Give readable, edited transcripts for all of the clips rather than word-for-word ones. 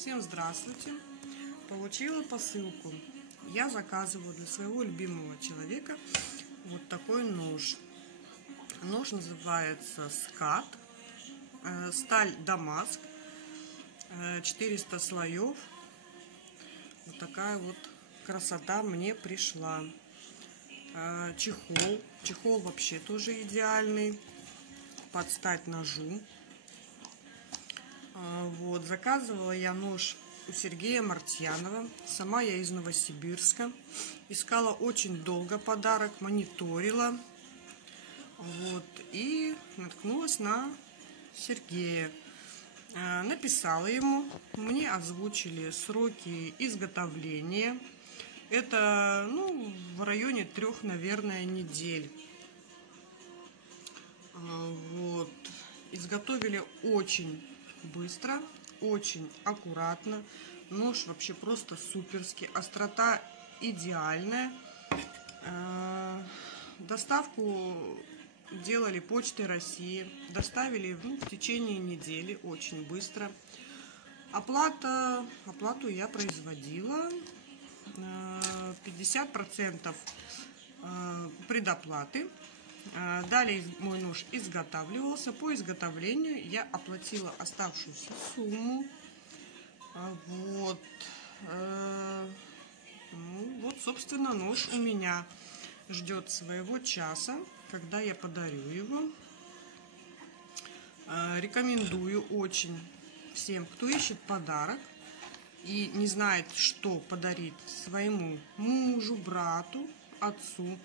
Всем здравствуйте! Получила посылку. Я заказываю для своего любимого человека вот такой нож. Нож называется Скат, сталь Дамаск, 400 слоев. Вот такая вот красота мне пришла. Чехол вообще тоже идеальный, под стать ножу. Вот, заказывала я нож у Сергея Мартьянова. Сама я из Новосибирска. Искала очень долго подарок, мониторила. Вот, и наткнулась на Сергея. Написала ему, мне озвучили сроки изготовления. Это, в районе 3, наверное, недель. Вот, изготовили очень быстро, очень аккуратно. Нож вообще просто суперский, острота идеальная. Доставку делали Почтой России, доставили в течение недели, очень быстро. Оплату я производила 50% предоплаты. Далее мой нож изготавливался. По изготовлению я оплатила оставшуюся сумму. Вот, собственно, нож у меня ждет своего часа, когда я подарю его. Рекомендую очень всем, кто ищет подарок и не знает, что подарить своему мужу, брату, отцу.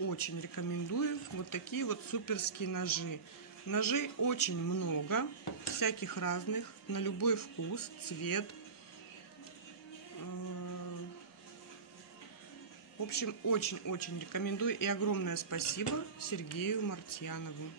Очень рекомендую вот такие вот суперские ножи. Ножей очень много, всяких разных, на любой вкус, цвет. В общем, очень-очень рекомендую. И огромное спасибо Сергею Мартьянову.